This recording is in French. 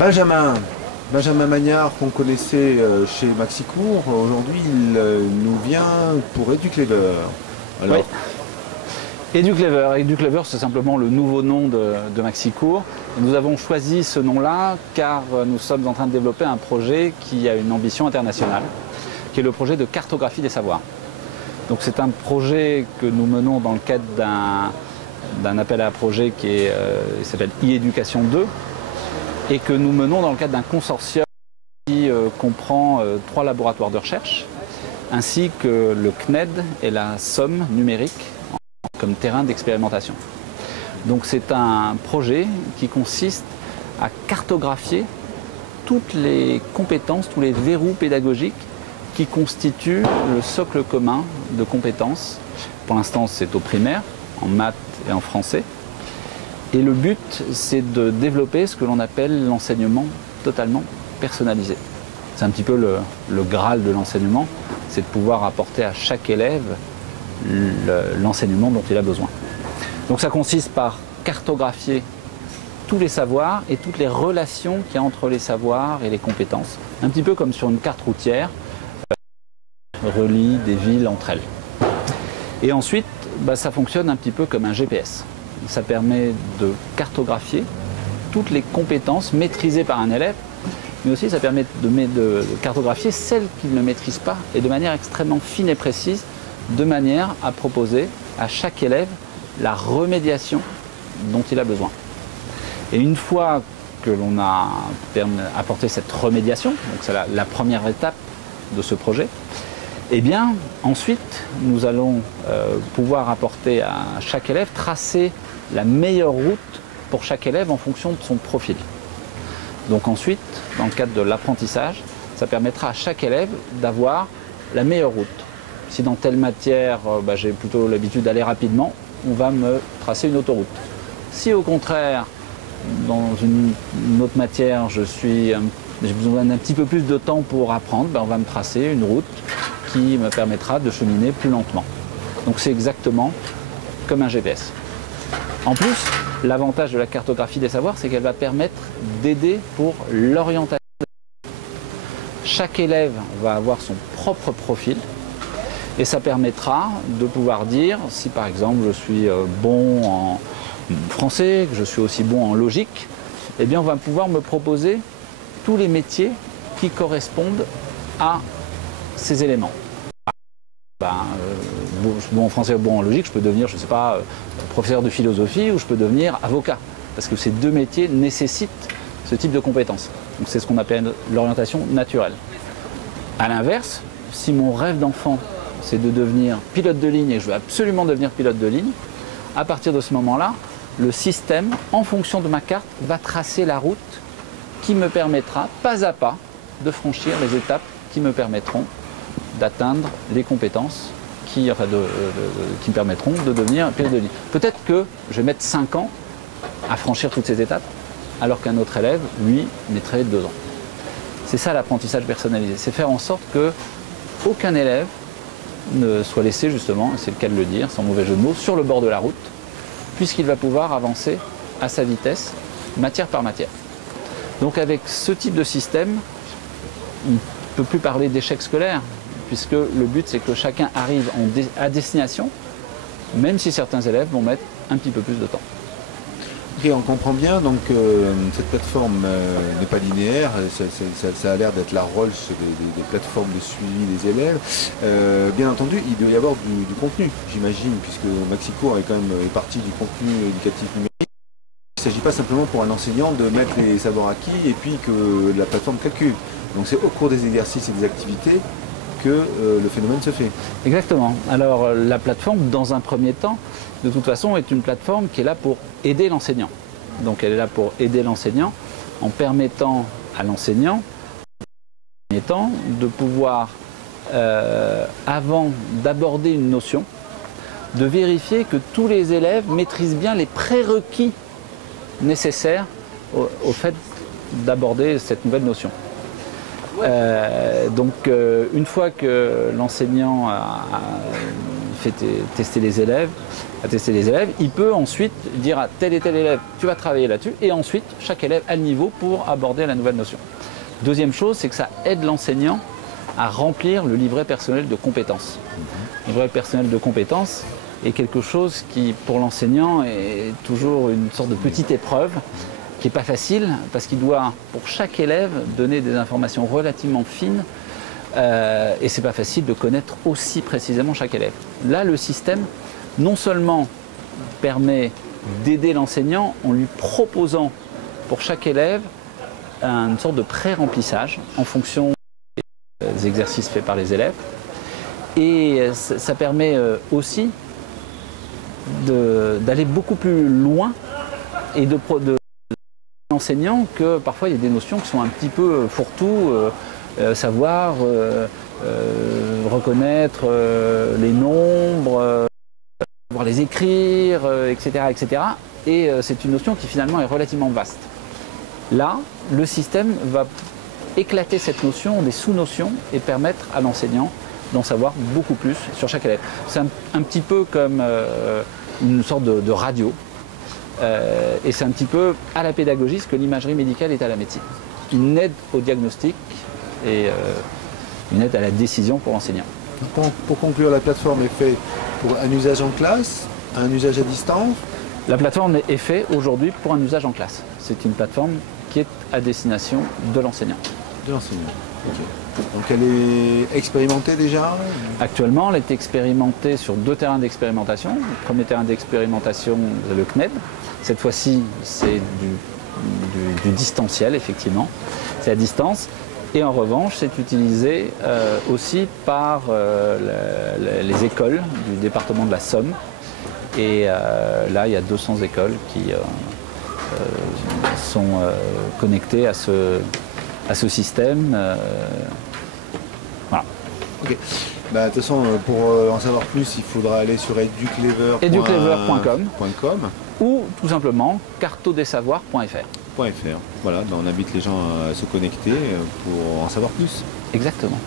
Benjamin Magnard, qu'on connaissait chez Maxicourt, aujourd'hui il nous vient pour EduClever. Alors, oui. EduClever, c'est simplement le nouveau nom de Maxicourt. Nous avons choisi ce nom-là car nous sommes en train de développer un projet qui a une ambition internationale, qui est le projet de cartographie des savoirs. Donc c'est un projet que nous menons dans le cadre d'un appel à projet qui s'appelle e-Éducation 2 et que nous menons dans le cadre d'un consortium qui comprend 3 laboratoires de recherche ainsi que le CNED et la Somme numérique comme terrain d'expérimentation. Donc c'est un projet qui consiste à cartographier toutes les compétences, tous les verrous pédagogiques qui constituent le socle commun de compétences. Pour l'instant, c'est au primaire, en maths et en français. Et le but, c'est de développer ce que l'on appelle l'enseignement totalement personnalisé. C'est un petit peu le Graal de l'enseignement, c'est de pouvoir apporter à chaque élève l'enseignement dont il a besoin. Donc ça consiste par cartographier tous les savoirs et toutes les relations qu'il y a entre les savoirs et les compétences. Un petit peu comme sur une carte routière, relie des villes entre elles. Et ensuite, ça fonctionne un petit peu comme un GPS. Ça permet de cartographier toutes les compétences maîtrisées par un élève, mais aussi ça permet de cartographier celles qu'il ne maîtrise pas et de manière extrêmement fine et précise, de manière à proposer à chaque élève la remédiation dont il a besoin. Et une fois que l'on a apporté cette remédiation, donc c'est la première étape de ce projet, eh bien ensuite nous allons pouvoir apporter à chaque élève, tracer la meilleure route pour chaque élève en fonction de son profil. Donc ensuite, dans le cadre de l'apprentissage, ça permettra à chaque élève d'avoir la meilleure route. Si dans telle matière, j'ai plutôt l'habitude d'aller rapidement, on va me tracer une autoroute. Si au contraire, dans une autre matière, j'ai besoin d'un petit peu plus de temps pour apprendre, on va me tracer une route qui me permettra de cheminer plus lentement. Donc c'est exactement comme un GPS. En plus, l'avantage de la cartographie des savoirs, c'est qu'elle va permettre d'aider pour l'orientation. Chaque élève va avoir son propre profil. Et ça permettra de pouvoir dire, si par exemple je suis bon en français, que je suis aussi bon en logique, eh bien on va pouvoir me proposer tous les métiers qui correspondent à ces éléments. Je suis bon en français ou bon en logique, je peux devenir, je ne sais pas, professeur de philosophie ou je peux devenir avocat. Parce que ces 2 métiers nécessitent ce type de compétences. Donc c'est ce qu'on appelle l'orientation naturelle. A l'inverse, si mon rêve d'enfant c'est de devenir pilote de ligne et que je veux absolument devenir pilote de ligne, à partir de ce moment-là, le système, en fonction de ma carte, va tracer la route qui me permettra, pas à pas, de franchir les étapes qui me permettront d'atteindre les compétences qui me permettront de devenir pilote de ligne. Peut-être que je vais mettre 5 ans à franchir toutes ces étapes, alors qu'un autre élève, lui, mettrait 2 ans. C'est ça l'apprentissage personnalisé, c'est faire en sorte qu'aucun élève ne soit laissé justement, c'est le cas de le dire, sans mauvais jeu de mots, sur le bord de la route, puisqu'il va pouvoir avancer à sa vitesse, matière par matière. Donc avec ce type de système, on ne peut plus parler d'échec scolaire, puisque le but c'est que chacun arrive à destination, même si certains élèves vont mettre un petit peu plus de temps. Ok, on comprend bien, donc cette plateforme n'est pas linéaire, ça a l'air d'être la Rolls des plateformes de suivi des élèves. Bien entendu, il doit y avoir du contenu, j'imagine, puisque Maxicourt est quand même partie du contenu éducatif numérique. Il ne s'agit pas simplement pour un enseignant de mettre les savoirs acquis et puis que la plateforme calcule. Donc c'est au cours des exercices et des activités que le phénomène se fait. Exactement. Alors la plateforme, dans un premier temps, de toute façon, est une plateforme qui est là pour aider l'enseignant. Donc elle est là pour aider l'enseignant en permettant à l'enseignant de pouvoir, avant d'aborder une notion, de vérifier que tous les élèves maîtrisent bien les prérequis nécessaires au fait d'aborder cette nouvelle notion. Donc une fois que l'enseignant a fait tester les élèves, il peut ensuite dire à tel et tel élève, tu vas travailler là-dessus, et ensuite, chaque élève a le niveau pour aborder la nouvelle notion. Deuxième chose, c'est que ça aide l'enseignant à remplir le livret personnel de compétences. Le livret personnel de compétences est quelque chose qui, pour l'enseignant, est toujours une sorte de petite épreuve qui n'est pas facile parce qu'il doit, pour chaque élève, donner des informations relativement fines et c'est pas facile de connaître aussi précisément chaque élève. Là, le système, non seulement permet d'aider l'enseignant en lui proposant pour chaque élève une sorte de pré-remplissage en fonction des exercices faits par les élèves. Et ça permet aussi d'aller beaucoup plus loin et de l'enseignant que parfois il y a des notions qui sont un petit peu fourre-tout, savoir reconnaître les nombres, pouvoir les écrire, etc., etc. Et c'est une notion qui finalement est relativement vaste. Là, le système va éclater cette notion, des sous-notions, et permettre à l'enseignant d'en savoir beaucoup plus sur chaque élève. C'est un petit peu comme une sorte de radio, et c'est un petit peu à la pédagogie ce que l'imagerie médicale est à la médecine. Une aide au diagnostic et une aide à la décision pour l'enseignant. Pour conclure, la plateforme est faite pour un usage en classe, un usage à distance. La plateforme est faite aujourd'hui pour un usage en classe. C'est une plateforme qui est à destination de l'enseignant. De l'enseignant, ok. Donc elle est expérimentée déjà? Actuellement, elle est expérimentée sur 2 terrains d'expérimentation. Le premier terrain d'expérimentation, c'est le CNED. Cette fois-ci, c'est du distanciel, effectivement. C'est à distance. Et en revanche, c'est utilisé aussi par les écoles du département de la Somme. Et là, il y a 200 écoles qui sont connectées à ce système. Voilà. Ok. Bah, de toute façon, pour en savoir plus, il faudra aller sur educlever.com ou tout simplement cartodesavoirs.fr. Voilà, bah, on invite les gens à se connecter pour en savoir plus. Exactement.